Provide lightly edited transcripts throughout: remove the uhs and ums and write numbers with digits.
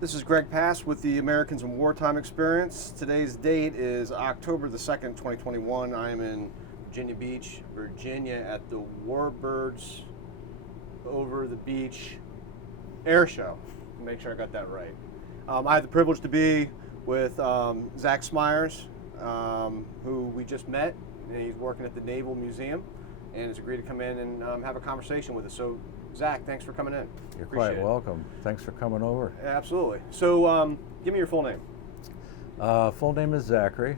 This is Greg Pass with the Americans in Wartime Experience. Today's date is October the 2nd, 2021. I am in Virginia Beach, Virginia at the Warbirds Over the Beach Air Show. Make sure I got that right. I had the privilege to be with Zach Smyers, who we just met, and he's working at the Naval Museum, and has agreed to come in and have a conversation with us. So, Zach, thanks for coming in. You're quite welcome. Thanks for coming over. Absolutely. So, give me your full name. Full name is Zachary.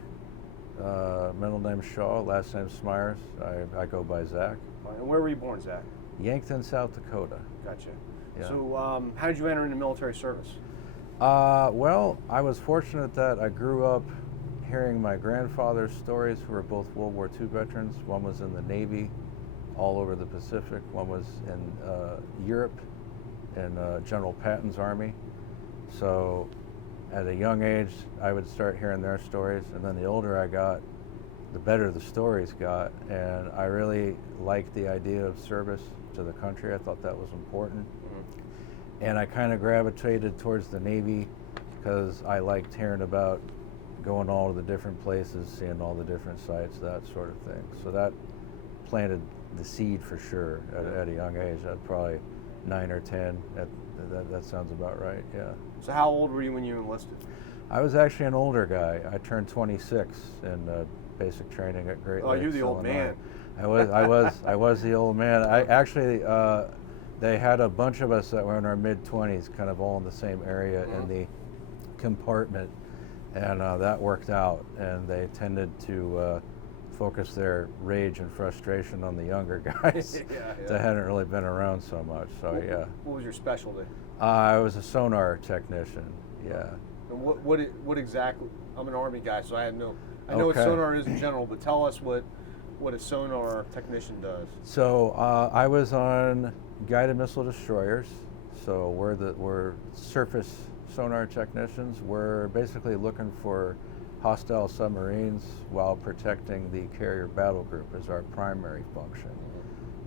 Middle name is Shaw. Last name is Smyers. I go by Zach. And where were you born, Zach? Yankton, South Dakota. Gotcha. Yeah. So, how did you enter into military service? Well, I was fortunate that I grew up hearing my grandfather's stories, who were both World War II veterans. One was in the Navy, all over the Pacific. One was in Europe, in General Patton's army. So at a young age, I would start hearing their stories, and then the older I got, the better the stories got. And I really liked the idea of service to the country. I thought that was important. And I kind of gravitated towards the Navy because I liked hearing about going all to the different places, seeing all the different sites, that sort of thing. So that planted the seed for sure at a young age. At probably 9 or 10. That sounds about right. Yeah. So how old were you when you enlisted? I was actually an older guy. I turned 26 in basic training at Great Lakes. Oh, you're the old man. I was the old man. I actually they had a bunch of us that were in our mid-20s, kind of all in the same area in the compartment, and that worked out. And they tended to focus their rage and frustration on the younger guys that hadn't really been around so much. So yeah. What was your specialty? I was a sonar technician. Yeah. And what exactly? I'm an Army guy, so I know what Okay. sonar is in general, but tell us what a sonar technician does. So I was on guided missile destroyers. So we're surface sonar technicians. We're basically looking for hostile submarines while protecting the carrier battle group as our primary function.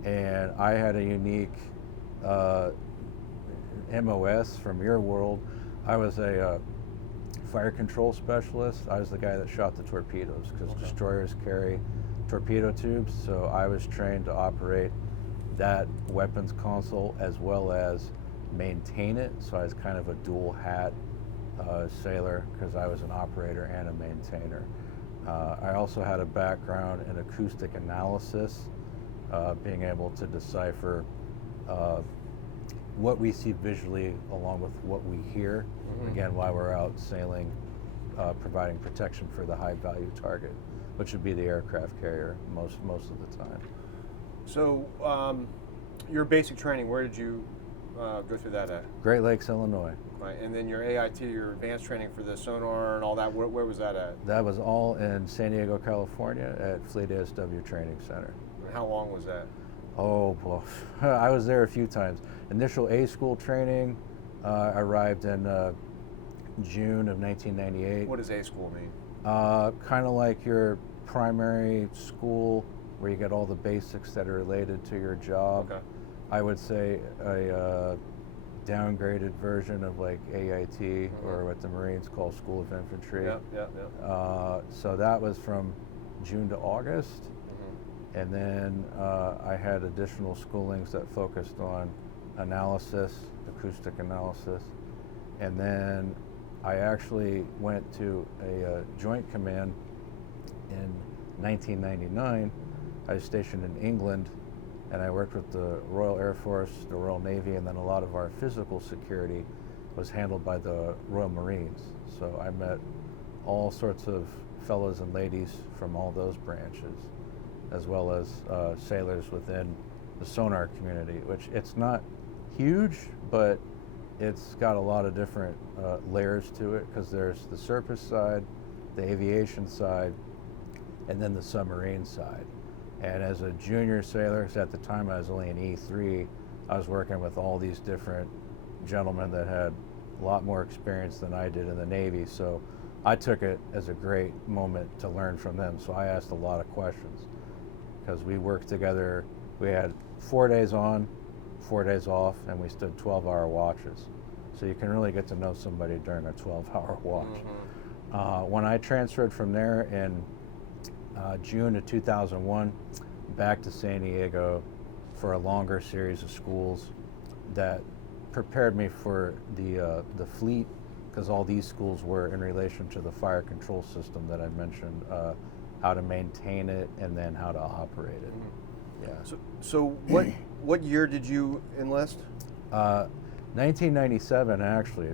And I had a unique MOS from your world. I was a fire control specialist. I was the guy that shot the torpedoes because destroyers carry torpedo tubes. So I was trained to operate that weapons console as well as maintain it. So I was kind of a dual hat sailor because I was an operator and a maintainer. I also had a background in acoustic analysis, being able to decipher what we see visually along with what we hear. Again, while we're out sailing, providing protection for the high value target, which would be the aircraft carrier most of the time. So, your basic training, where did you go through that at? Great Lakes, Illinois. Right, and then your AIT, your advanced training for the sonar and all that, where was that at? That was all in San Diego, California at Fleet ASW Training Center. And how long was that? Oh, well, I was there a few times. Initial A school training arrived in June of 1998. What does A school mean? Kind of like your primary school where you get all the basics that are related to your job. Okay. I would say a downgraded version of like AIT or what the Marines call School of Infantry. Yep. So that was from June to August. And then I had additional schoolings that focused on analysis, acoustic analysis. And then I actually went to a joint command in 1999. I was stationed in England, and I worked with the Royal Air Force, the Royal Navy, and then a lot of our physical security was handled by the Royal Marines. So I met all sorts of fellows and ladies from all those branches, as well as sailors within the sonar community, which it's not huge, but it's got a lot of different layers to it, because there's the surface side, the aviation side, and then the submarine side. And as a junior sailor, because at the time I was only an E3, I was working with all these different gentlemen that had a lot more experience than I did in the Navy. So I took it as a great moment to learn from them. So I asked a lot of questions because we worked together. We had 4 days on, 4 days off, and we stood 12-hour watches. So you can really get to know somebody during a 12-hour watch. Mm-hmm. When I transferred from there in June of 2001 back to San Diego for a longer series of schools that prepared me for the fleet, because all these schools were in relation to the fire control system that I mentioned, how to maintain it and then how to operate it. Mm-hmm. Yeah. So what year did you enlist? 1997 actually,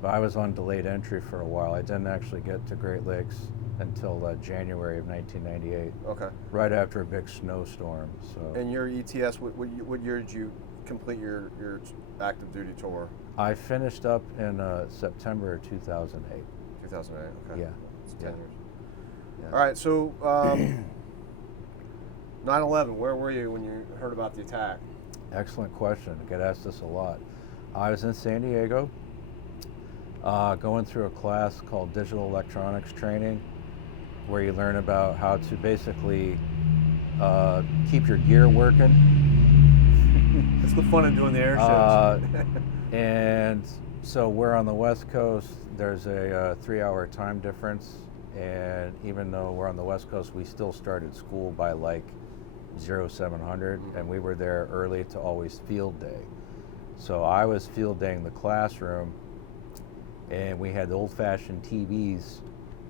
but I was on delayed entry for a while. I didn't actually get to Great Lakes until January of 1998. Okay. Right after a big snowstorm. So. And your ETS, what year did you complete your active duty tour? I finished up in September of 2008. 2008. Okay. Yeah. It's 10 Yeah. years. Yeah. All right. So 9/11. Where were you when you heard about the attack? Excellent question. I get asked this a lot. I was in San Diego, going through a class called Digital Electronics Training, where you learn about how to basically keep your gear working. It's the fun of doing the air shows. And so we're on the West Coast. There's a 3-hour time difference, and even though we're on the West Coast, we still started school by like 0700, and we were there early to always field day. So I was field daying the classroom, and we had the old-fashioned TVs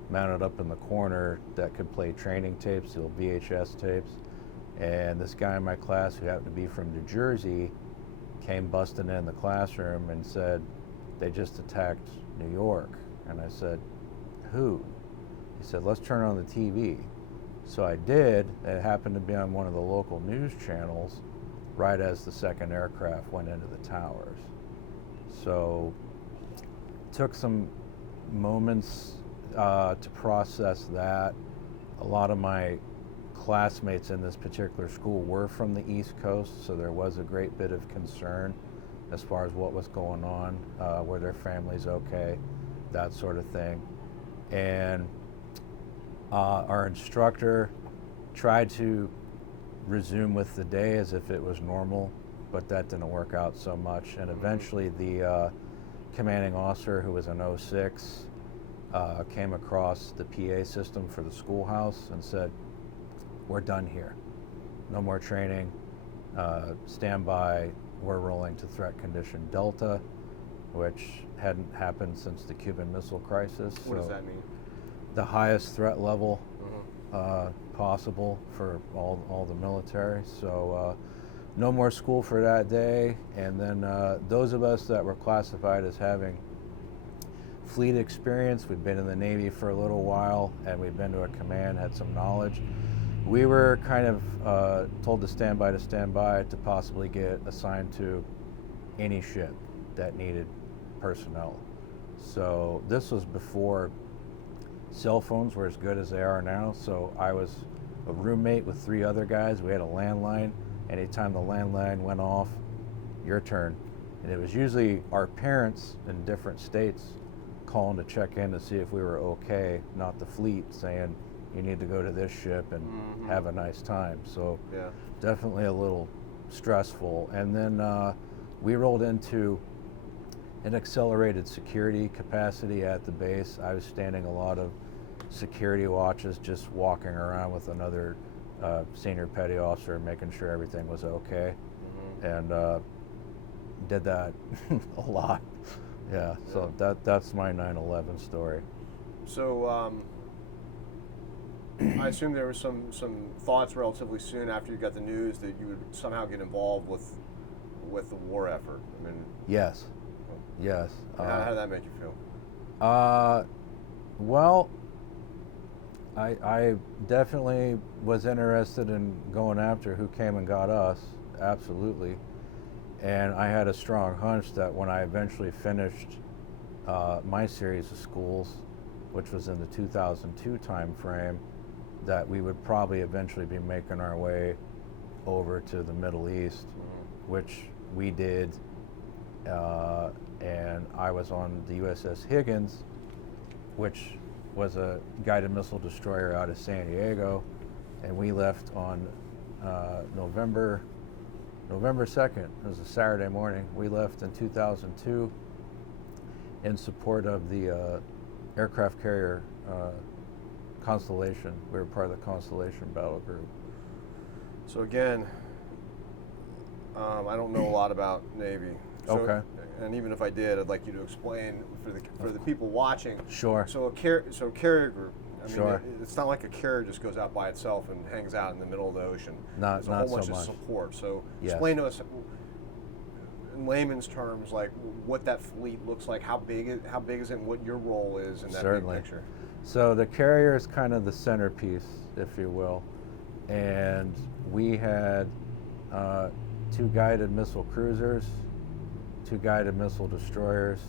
mounted up in the corner that could play training tapes, the old VHS tapes. And this guy in my class, who happened to be from New Jersey, came busting in the classroom and said, they just attacked New York. And I said, who? He said, let's turn on the TV. So I did. It happened to be on one of the local news channels right as the second aircraft went into the towers. So it took some moments to process that. A lot of my classmates in this particular school were from the East Coast, so there was a great bit of concern as far as what was going on, were their families okay, that sort of thing. And our instructor tried to resume with the day as if it was normal, but that didn't work out so much. And eventually the commanding officer, who was an 06, came across the PA system for the schoolhouse and said, we're done here. No more training. Stand by. We're rolling to threat condition Delta, which hadn't happened since the Cuban Missile Crisis. What does that mean? The highest threat level possible for all the military. So no more school for that day. And then those of us that were classified as having fleet experience, we'd been in the Navy for a little while, and we'd been to a command, had some knowledge. We were kind of told to stand by to possibly get assigned to any ship that needed personnel. So this was before cell phones were as good as they are now. So I was a roommate with 3 other guys. We had a landline. Anytime the landline went off, your turn. And it was usually our parents in different states calling to check in to see if we were okay, not the fleet saying, you need to go to this ship and have a nice time. So Yeah. definitely a little stressful. And then we rolled into an accelerated security capacity at the base. I was standing a lot of security watches, just walking around with another senior petty officer, making sure everything was okay. And did that a lot. Yeah, so that's my 9/11 story. So I assume there was some thoughts relatively soon after you got the news that you would somehow get involved with the war effort. I mean, Yes. Yes. how did that make you feel? Well, I definitely was interested in going after who came and got us, absolutely. And I had a strong hunch that when I eventually finished my series of schools, which was in the 2002 time frame, that we would probably eventually be making our way over to the Middle East, which we did. And I was on the USS Higgins, which was a guided missile destroyer out of San Diego, and we left on November 2nd. It was a Saturday morning. We left in 2002, in support of the aircraft carrier Constellation. We were part of the Constellation battle group. So again, I don't know a lot about Navy. So, Okay. And even if I did, I'd like you to explain for the people watching. Sure. So carrier group. I mean, Sure. it's not like a carrier just goes out by itself and hangs out in the middle of the ocean. Not There's a whole so bunch much. of support. So Yes. explain to us in layman's terms, like what that fleet looks like, how big is it, and what your role is in that Certainly. big picture. So the carrier is kind of the centerpiece, if you will, and we had 2 guided missile cruisers, 2 guided missile destroyers,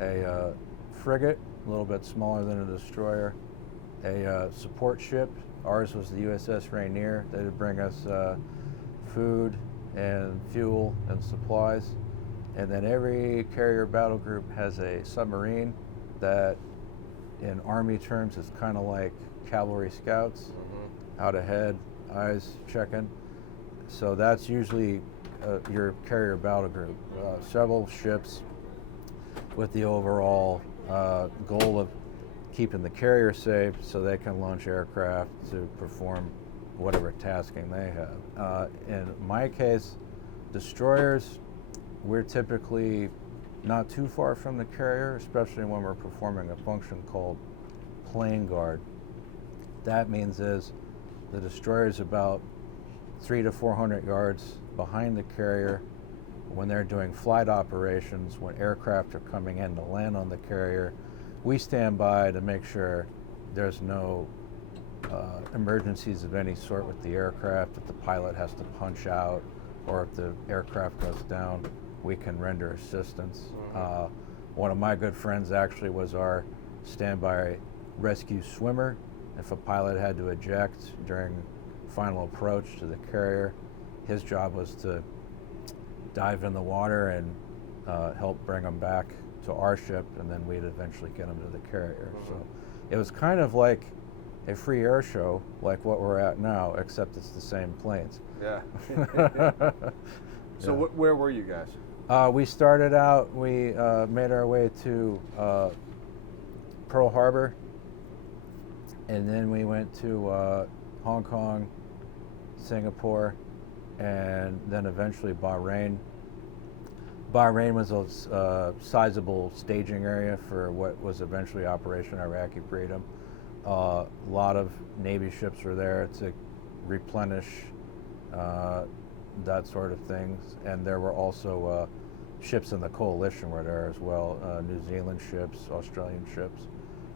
a frigate, a little bit smaller than a destroyer, a support ship. Ours was the USS Rainier. They would bring us food and fuel and supplies. And then every carrier battle group has a submarine that, in Army terms, is kind of like cavalry scouts, out ahead, eyes checking. So that's usually your carrier battle group. Several ships with the overall goal of keeping the carrier safe so they can launch aircraft to perform whatever tasking they have. In my case, destroyers, we're typically not too far from the carrier, especially when we're performing a function called plane guard. That means is the destroyer is about 300 to 400 yards behind the carrier. When they're doing flight operations, when aircraft are coming in to land on the carrier, we stand by to make sure there's no emergencies of any sort with the aircraft. If the pilot has to punch out or if the aircraft goes down, we can render assistance. One of my good friends actually was our standby rescue swimmer. If a pilot had to eject during final approach to the carrier, his job was to dive in the water and help bring them back to our ship, and then we'd eventually get them to the carrier. So it was kind of like a free air show, like what we're at now, except it's the same planes. Yeah. So where were you guys? We started out, we made our way to Pearl Harbor, and then we went to Hong Kong, Singapore, and then eventually Bahrain. Bahrain was a sizable staging area for what was eventually Operation Iraqi Freedom. A lot of Navy ships were there to replenish that sort of things, and there were also ships in the coalition were there as well, New Zealand ships, Australian ships.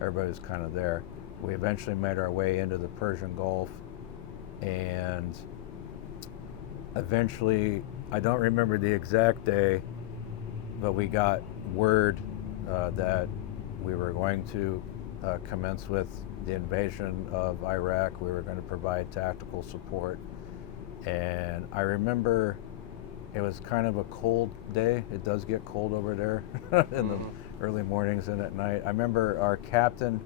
Everybody was kind of there. We eventually made our way into the Persian Gulf, and eventually, I don't remember the exact day, but we got word that we were going to commence with the invasion of Iraq. We were going to provide tactical support. And I remember it was kind of a cold day. It does get cold over there in the early mornings and at night. I remember our captain,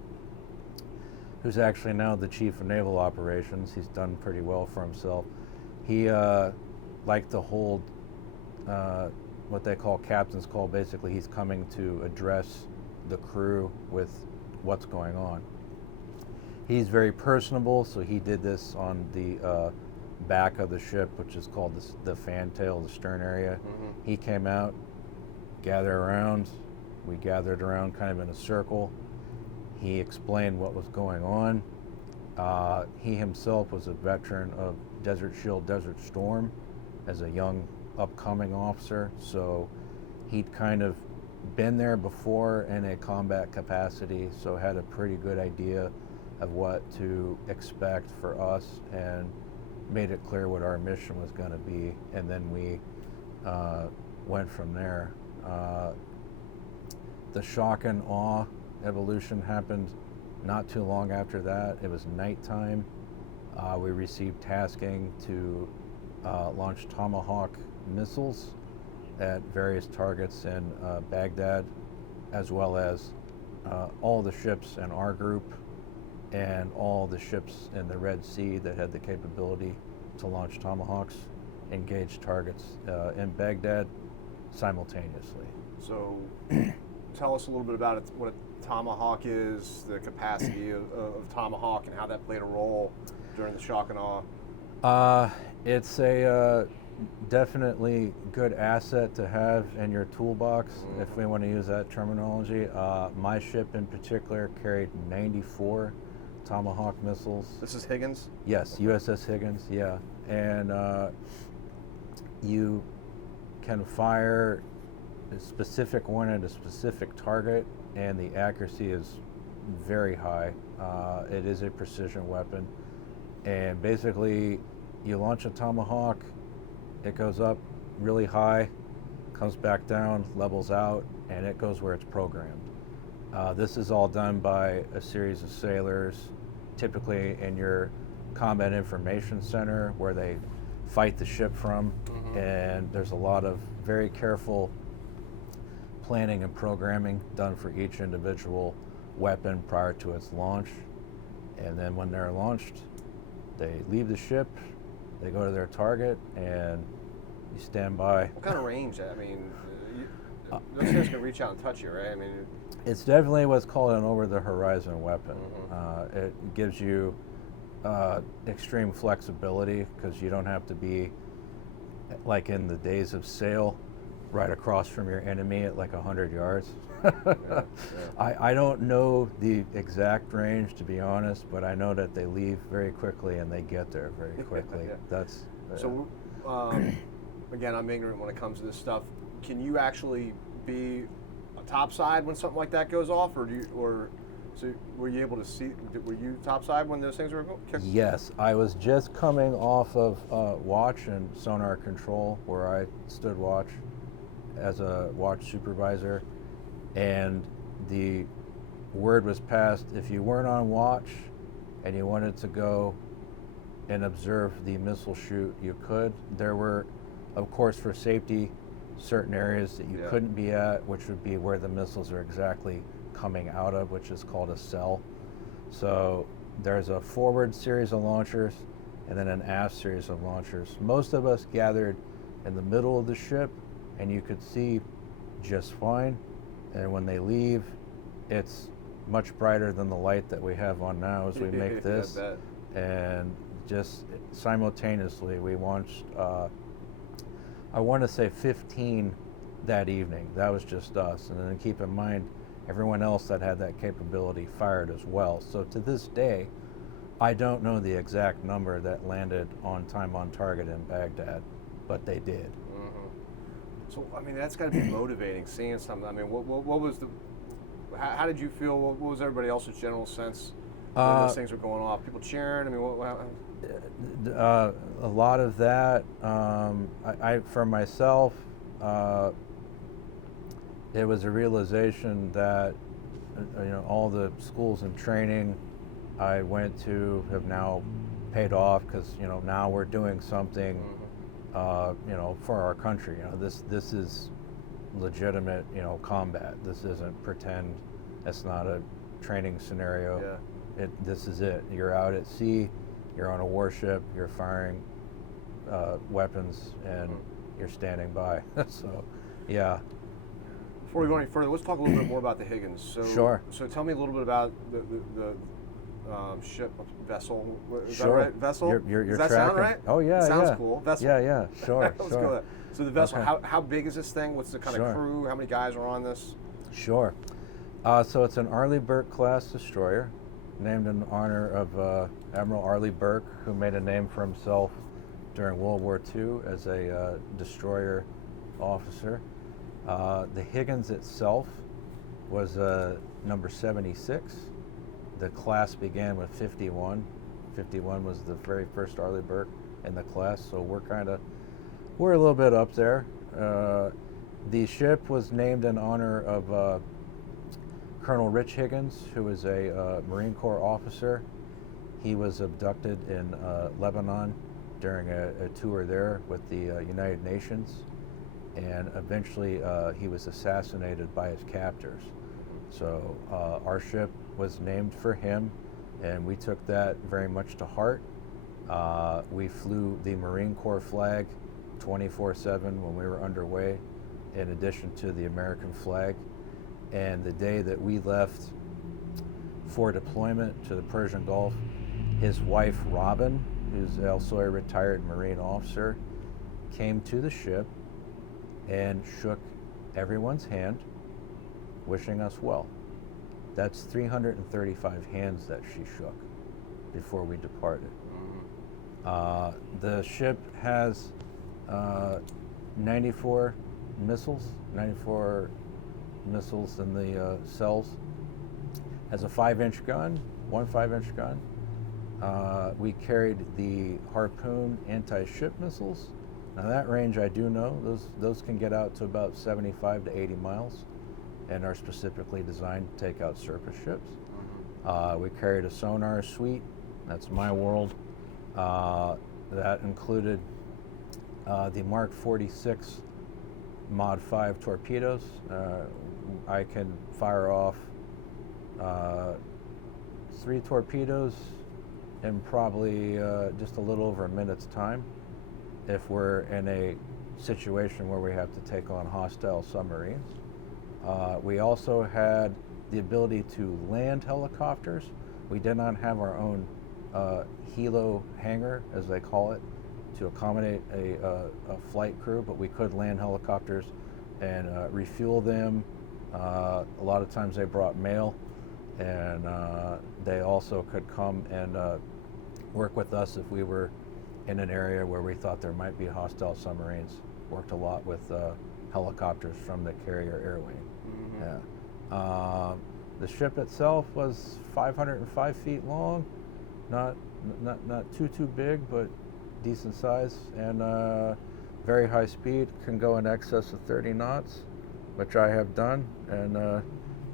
who's actually now the chief of naval operations, he's done pretty well for himself. He liked to hold what they call captain's call. Basically, he's coming to address the crew with what's going on. He's very personable, so he did this on the back of the ship, which is called the fantail, the stern area. He came out, gathered around. We gathered around kind of in a circle. He explained what was going on. He himself was a veteran of Desert Shield, Desert Storm as a young upcoming officer, so he'd kind of been there before in a combat capacity, so had a pretty good idea of what to expect for us and made it clear what our mission was going to be, and then we went from there. The shock and awe evolution happened not too long after that. It was nighttime. We received tasking to launch Tomahawk missiles at various targets in Baghdad, as well as all the ships in our group and all the ships in the Red Sea that had the capability to launch Tomahawks engaged targets in Baghdad simultaneously. So tell us a little bit about what a Tomahawk is, the capacity of Tomahawk, and how that played a role during the shock and awe? It's a definitely good asset to have in your toolbox, if we want to use that terminology. My ship in particular carried 94 Tomahawk missiles. This is Higgins? Yes, USS Higgins, yeah. And you can fire a specific one at a specific target, and the accuracy is very high. It is a precision weapon. And basically, you launch a Tomahawk, it goes up really high, comes back down, levels out, and it goes where it's programmed. This is all done by a series of sailors, typically in your combat information center where they fight the ship from. And there's a lot of very careful planning and programming done for each individual weapon prior to its launch. And then when they're launched, they leave the ship, they go to their target, and you stand by. What kind of range? I mean, those things can reach out and touch you, right? I mean, it's definitely what's called an over-the-horizon weapon. It gives you extreme flexibility because you don't have to be, like in the days of sail, right across from your enemy at like 100 yards. I don't know the exact range, to be honest, but I know that they leave very quickly and they get there very quickly. That's so. Again, I'm ignorant when it comes to this stuff. Can you actually be a topside when something like that goes off, so were you able to see? Were you topside when those things were kicked? Yes, I was just coming off of watch and sonar control, where I stood watch as a watch supervisor, and the word was passed, if you weren't on watch and you wanted to go and observe the missile shoot, you could. There were, of course, for safety, certain areas that you couldn't be at, which would be where the missiles are exactly coming out of, which is called a cell. So there's a forward series of launchers and then an aft series of launchers. Most of us gathered in the middle of the ship, and you could see just fine. And when they leave, it's much brighter than the light that we have on now as we make this. And just simultaneously, we launched, I want to say 15 that evening. That was just us. And then keep in mind, everyone else that had that capability fired as well. So to this day, I don't know the exact number that landed on time on target in Baghdad, but they did. So, I mean, that's got to be motivating, seeing something. I mean, what was how did you feel? What was everybody else's general sense when those things were going off? People cheering? I mean, a lot of that. I for myself, it was a realization that, all the schools and training I went to have now paid off because, now we're doing something for our country. This is legitimate, combat. This isn't pretend. It's not a training scenario. This is it. You're out at sea. You're on a warship. You're firing weapons, and you're standing by. So, yeah. Before we go any further, let's talk a little bit more about the Higgins. Sure. So tell me a little bit about the ship, vessel. Is that Sure. right? Vessel? Does that sound right? Oh, yeah, it sounds yeah. cool. Vessel. Yeah, sure, Let's sure. go with that. So the vessel, Okay. how big is this thing? What's the kind of crew? How many guys are on this? Sure. So it's an Arleigh Burke class destroyer, named in honor of Admiral Arleigh Burke, who made a name for himself during World War II as a destroyer officer. The Higgins itself was number 76. The class began with 51. 51 was the very first Arleigh Burke in the class, so we're a little bit up there. The ship was named in honor of Colonel Rich Higgins, who was a Marine Corps officer. He was abducted in Lebanon during a tour there with the United Nations, and eventually he was assassinated by his captors. So our ship was named for him, and we took that very much to heart. We flew the Marine Corps flag 24/7 when we were underway, in addition to the American flag. And the day that we left for deployment to the Persian Gulf, his wife, Robin, who's also a retired Marine officer, came to the ship and shook everyone's hand, wishing us well. That's 335 hands that she shook before we departed. The ship has 94 missiles in the cells. Has a 5-inch gun, one 5-inch gun. We carried the Harpoon anti-ship missiles. Now that range I do know, those can get out to about 75 to 80 miles and are specifically designed to take out surface ships. We carried a sonar suite, that's my world. That included the Mark 46 Mod 5 torpedoes. I can fire off 3 torpedoes in probably just a little over a minute's time if we're in a situation where we have to take on hostile submarines. We also had the ability to land helicopters. We did not have our own helo hangar, as they call it, to accommodate a flight crew, but we could land helicopters and refuel them. A lot of times they brought mail, and they also could come and work with us if we were in an area where we thought there might be hostile submarines. Worked a lot with helicopters from the carrier air wing. Yeah. The ship itself was 505 feet long, not too big, but decent size, and very high speed, can go in excess of 30 knots, which I have done, and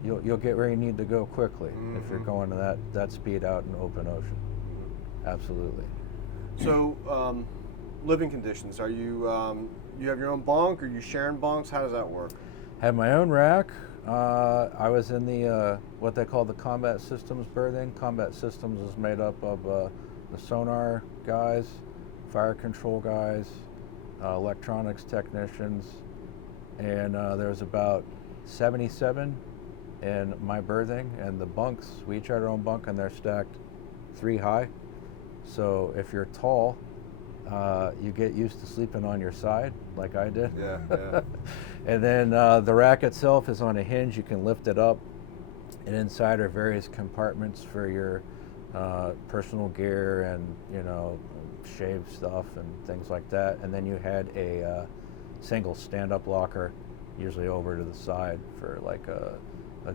you'll get where you need to go quickly if you're going to that speed out in open ocean. Absolutely. So, living conditions, are you you have your own bunk, or you sharing bunks? How does that work? Had my own rack. I was in the what they call the combat systems berthing. Combat systems is made up of the sonar guys, fire control guys, electronics technicians, and there's about 77 in my berthing, and the bunks, we each had our own bunk, and they're stacked 3 high. So if you're tall, you get used to sleeping on your side, like I did. Yeah. And then the rack itself is on a hinge. You can lift it up, and inside are various compartments for your personal gear and, shave stuff and things like that. And then you had a single stand-up locker, usually over to the side for like a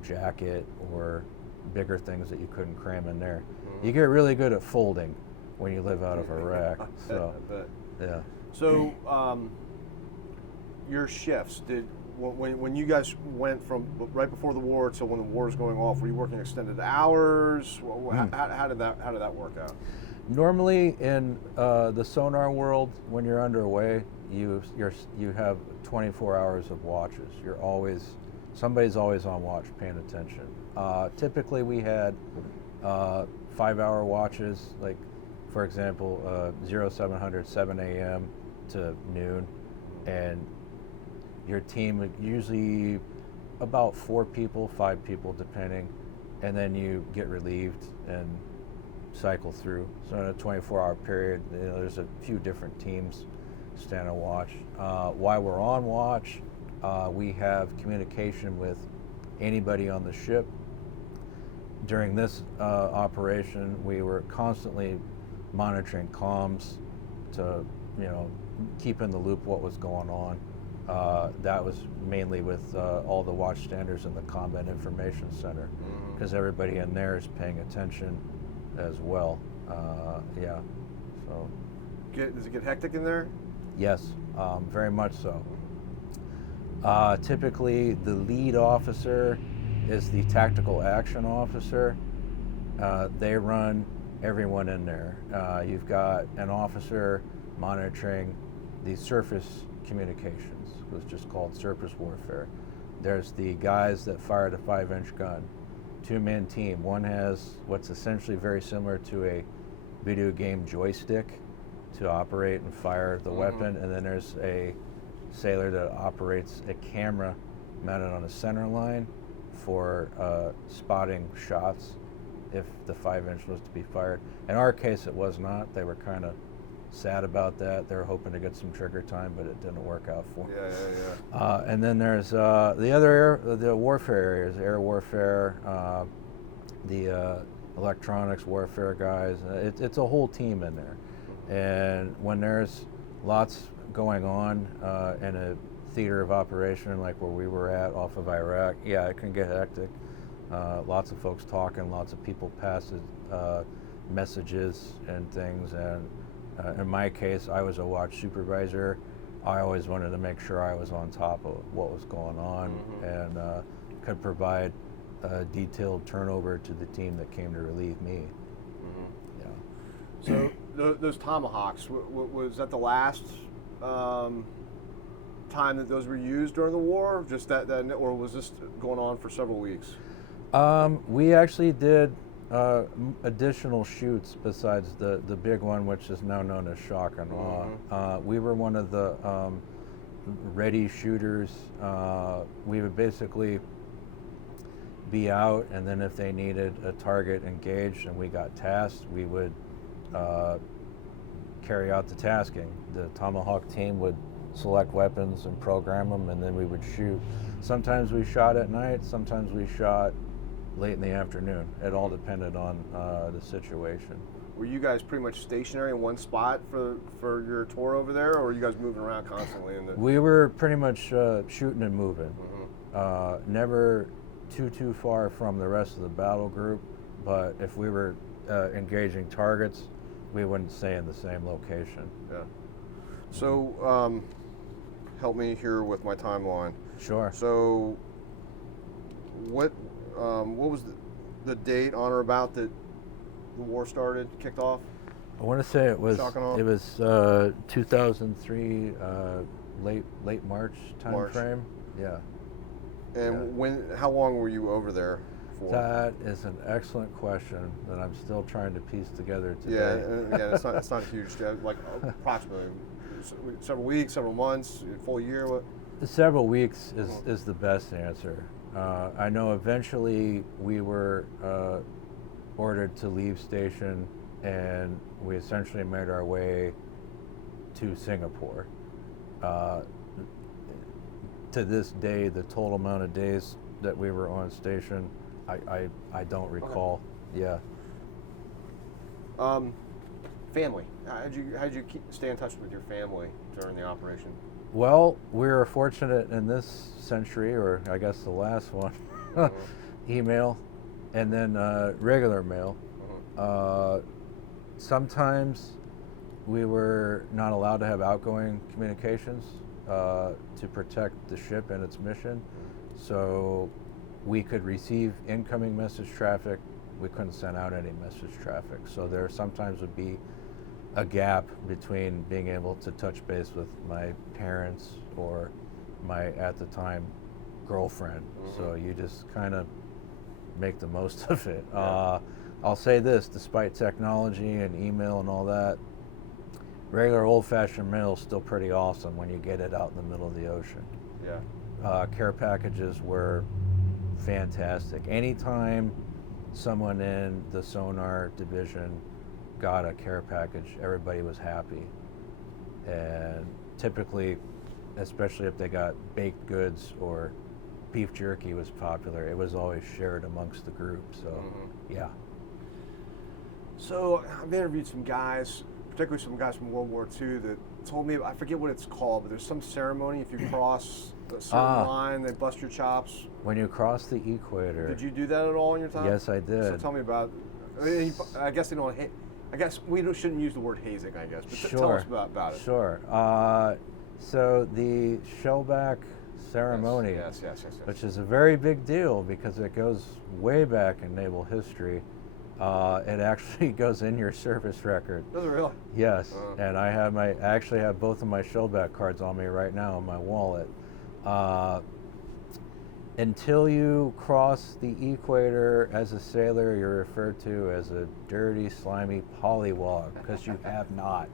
jacket or bigger things that you couldn't cram in there. You get really good at folding when you live out of a rack. So, yeah. So, your shifts, when you guys went from right before the war to when the war was going off, were you working extended hours? How did that work out? Normally in the sonar world, when you're underway, you have 24 hours of watches. Somebody's always on watch paying attention. Typically we had 5-hour watches, like for example 0700 7 a.m. to noon, and your team would usually about 4 people, 5 people depending, and then you get relieved and cycle through. So in a 24-hour period, there's a few different teams stand on watch. While we're on watch, we have communication with anybody on the ship. During this operation, we were constantly monitoring comms to, keep in the loop what was going on. That was mainly with all the watchstanders in the Combat Information Center, because everybody in there is paying attention as well. Yeah. So. Does it get hectic in there? Yes, very much so. Typically, the lead officer is the tactical action officer. They run everyone in there. You've got an officer monitoring the surface communications. It was just called surface warfare. There's the guys that fire the 5-inch gun. 2-man team. One has what's essentially very similar to a video game joystick to operate and fire the weapon, and then there's a sailor that operates a camera mounted on a center line for spotting shots if the 5-inch was to be fired. In our case, it was not. They were kind of sad about that. They were hoping to get some trigger time, but it didn't work out for them. Yeah. And then there's the other the warfare areas, air warfare, the electronics warfare guys. It's a whole team in there. And when there's lots going on in a theater of operation like where we were at off of Iraq, yeah, it can get hectic. Lots of folks talking, lots of people passing messages and things. And in my case, I was a watch supervisor. I always wanted to make sure I was on top of what was going on and could provide a detailed turnover to the team that came to relieve me. Yeah. So those Tomahawks, was that the last time that those were used during the war? Just that, or was this going on for several weeks? We actually did additional shoots besides the big one, which is now known as shock and awe. We were one of the ready shooters. We would basically be out, and then if they needed a target engaged and we got tasked, we would carry out the tasking. The Tomahawk team would select weapons and program them, and then we would shoot. Sometimes we shot at night, sometimes we shot late in the afternoon. It all depended on the situation. Were you guys pretty much stationary in one spot for your tour over there, or were you guys moving around constantly? We were pretty much shooting and moving. Never too far from the rest of the battle group, but if we were engaging targets, we wouldn't stay in the same location. Yeah. So help me here with my timeline. Sure. So what was the date on or about that the war started, kicked off? I want to say it was 2003, late March time frame. Yeah. And how long were you over there for? That is an excellent question that I'm still trying to piece together today. Yeah, and again, it's not huge, like approximately several weeks, several months, a full year. What? Several weeks is the best answer. I know eventually we were ordered to leave station, and we essentially made our way to Singapore. To this day, the total amount of days that we were on station, I don't recall. Okay. Yeah. Family. How did you stay in touch with your family during the operation? Well, we were fortunate in this century, or I guess the last one, email, and then regular mail. Sometimes we were not allowed to have outgoing communications to protect the ship and its mission. So we could receive incoming message traffic. We couldn't send out any message traffic. So there sometimes would be a gap between being able to touch base with my parents or my, at the time, girlfriend. So you just kind of make the most of it. Yeah. I'll say this, despite technology and email and all that, regular old-fashioned mail is still pretty awesome when you get it out in the middle of the ocean. Yeah. Care packages were fantastic. Anytime someone in the sonar division got a care package, everybody was happy. And typically, especially if they got baked goods or beef jerky was popular, it was always shared amongst the group. So, yeah. So I've interviewed some guys, particularly some guys from World War II, that told me, I forget what it's called, but there's some ceremony if you cross a certain line, they bust your chops. When you cross the equator. Did you do that at all in your time? Yes, I did. So tell me about. I guess they don't. I guess we shouldn't use the word hazing. I guess, but Sure. tell us about it. Sure. So the Shellback Ceremony, Yes. which is a very big deal because it goes way back in naval history. It actually goes in your service record. Does it really? Yes, and I actually have both of my Shellback cards on me right now in my wallet. Until you cross the equator as a sailor, you're referred to as a dirty, slimy pollywog because you have not.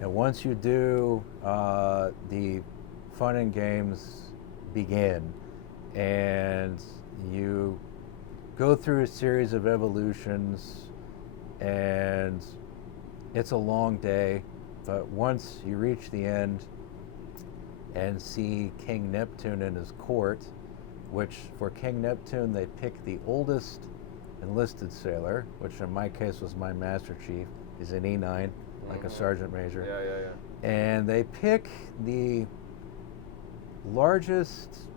And once you do, the fun and games begin. And you go through a series of evolutions, and it's a long day, but once you reach the end and see King Neptune in his court, which for King Neptune they pick the oldest enlisted sailor, which in my case was my Master Chief. He's an E9, like a sergeant major. Yeah. And they pick the largest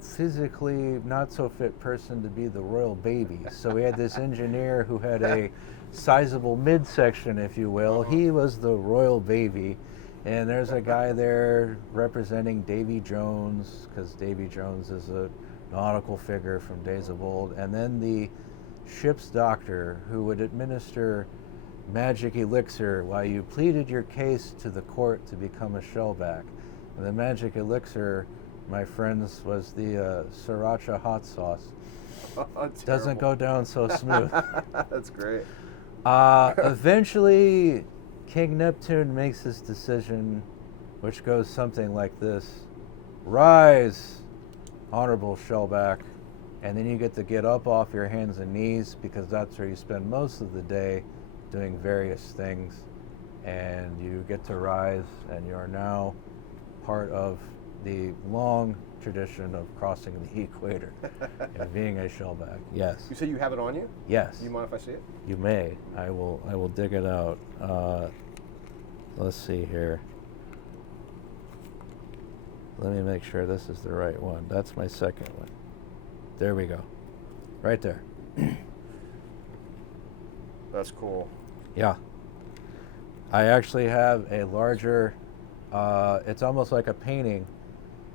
physically not so fit person to be the royal baby. So we had this engineer who had a sizable midsection, if you will. He was the royal baby. And there's a guy there representing Davy Jones, because Davy Jones is a nautical figure from days of old. And then the ship's doctor who would administer magic elixir while you pleaded your case to the court to become a shellback. And the magic elixir, my friends, was the sriracha hot sauce. Doesn't go down so smooth. That's great. Eventually, King Neptune makes his decision, which goes something like this: rise, honorable shellback. And then you get to get up off your hands and knees, because that's where you spend most of the day doing various things. And you get to rise, and you are now part of the long tradition of crossing the equator and being a shellback. Yes. You say you have it on you? Yes. Do you mind if I see it? You may. I will dig it out. Let's see here. Let me make sure this is the right one. That's my second one. There we go. Right there. That's cool. Yeah. I actually have a larger, it's almost like a painting.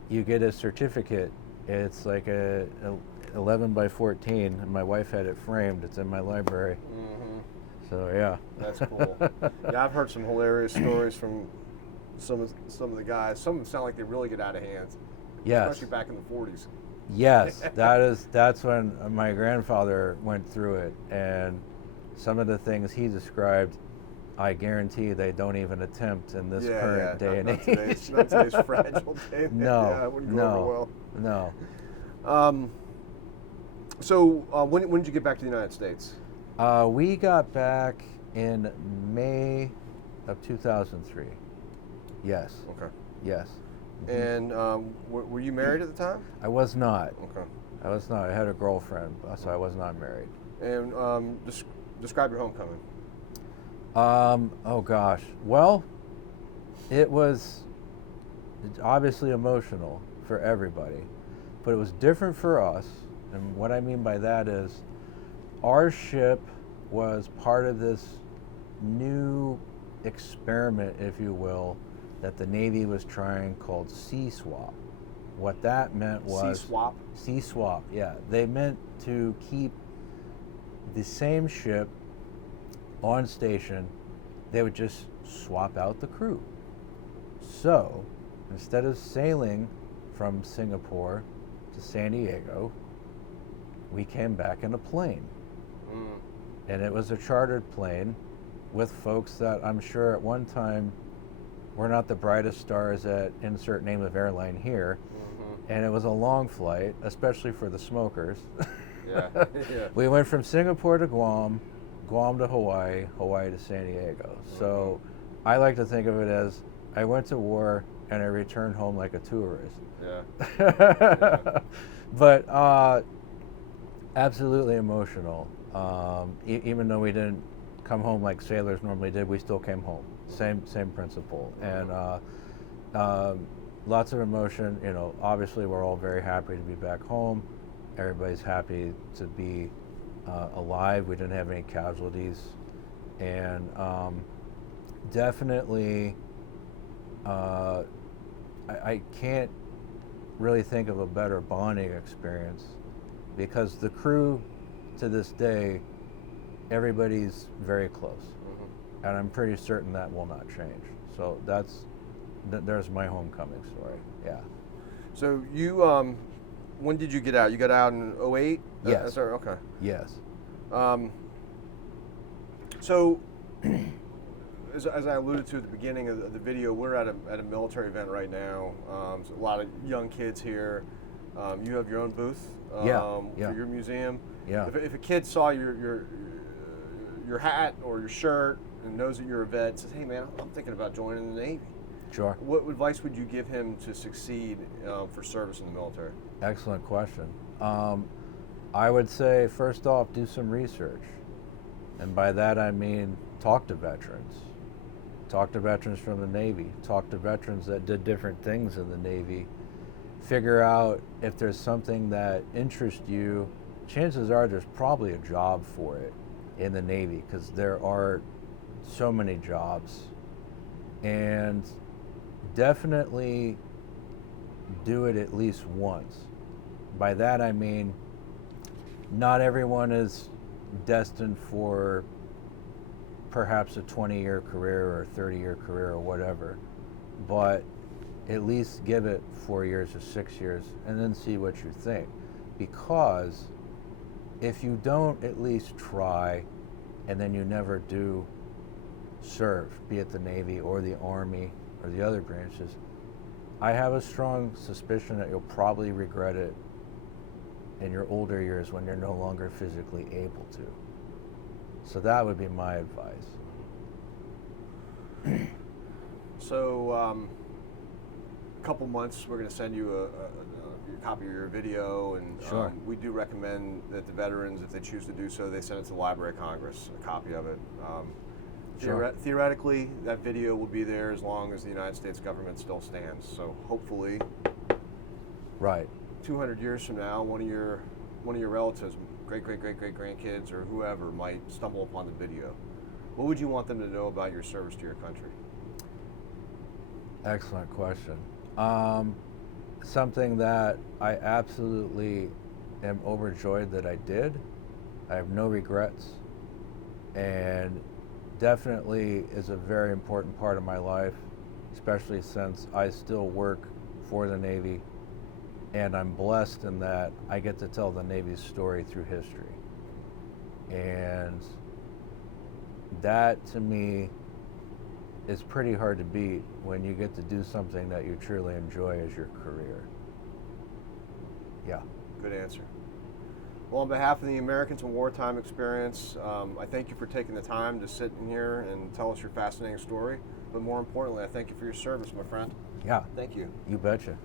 You get a certificate. It's like a 11 by 14, and my wife had it framed. It's in my library. Mm-hmm. So yeah. That's cool. Yeah, I've heard some hilarious stories from some of the guys. Some of them sound like they really get out of hand. Yes. Especially back in the 40s. Yes, that's when my grandfather went through it, and some of the things he described, I guarantee they don't even attempt in this current day and age. Not today's fragile day. No, it wouldn't go over no. well. So when did you get back to the United States? We got back in May of 2003. Yes. Okay. Yes. And were you married at the time? I was not. Okay. I was not. I had a girlfriend, so I was not married. And describe your homecoming. Oh gosh. Well, it was obviously emotional for everybody, but it was different for us. And what I mean by that is, our ship was part of this new experiment, if you will, that the Navy was trying, called Sea Swap. What that meant was... Sea Swap? Sea Swap, yeah. They meant to keep the same ship on station. They would just swap out the crew. So, instead of sailing from Singapore to San Diego, we came back in a plane. And it was a chartered plane with folks that I'm sure at one time were not the brightest stars at insert name of airline here. And it was a long flight, especially for the smokers. Yeah. We went from Singapore to Guam, Guam to Hawaii, Hawaii to San Diego. So I like to think of it as I went to war and I returned home like a tourist. Yeah. But absolutely emotional. Even though we didn't come home like sailors normally did, we still came home. Same principle. And lots of emotion. You know, obviously we're all very happy to be back home. Everybody's happy to be alive. We didn't have any casualties. And definitely, I can't really think of a better bonding experience, because the crew to this day, everybody's very close. And I'm pretty certain that will not change. So there's my homecoming story. Yeah. So you, when did you get out? You got out in 08? Yes. Okay. Yes. So, as I alluded to at the beginning of the video, we're at a military event right now. So a lot of young kids here. You have your own booth Yeah. for your museum. Yeah. If a kid saw your hat or your shirt and knows that you're a vet, says, "Hey man, I'm thinking about joining the Navy." Sure. What advice would you give him to succeed for service in the military? Excellent question. I would say, first off, do some research. And by that I mean talk to veterans. Talk to veterans from the Navy. Talk to veterans that did different things in the Navy. Figure out if there's something that interests you. Chances are there's probably a job for it in the Navy, because there are so many jobs. And definitely do it at least once. By that I mean, not everyone is destined for perhaps a 20-year career or a 30-year career or whatever, but at least give it 4 years or 6 years and then see what you think. Because if you don't at least try and then you never do serve, be it the Navy or the Army or the other branches, I have a strong suspicion that you'll probably regret it in your older years when you're no longer physically able to. So that would be my advice. So, a couple months, we're going to send you a copy of your video, and Sure. We do recommend that the veterans, if they choose to do so, they send it to the Library of Congress, a copy of it. Sure. Theoretically, that video will be there as long as the United States government still stands. So hopefully, Right. 200 years from now, one of your relatives, great grandkids or whoever, might stumble upon the video. What would you want them to know about your service to your country? Excellent question. Something that I absolutely am overjoyed that I did. I have no regrets, and definitely is a very important part of my life, especially since I still work for the Navy, and I'm blessed in that I get to tell the Navy's story through history. And that, to me, is pretty hard to beat when you get to do something that you truly enjoy as your career. Yeah. Good answer. Well, on behalf of the Americans in Wartime Experience, I thank you for taking the time to sit in here and tell us your fascinating story. But more importantly, I thank you for your service, my friend. Yeah. Thank you. You betcha.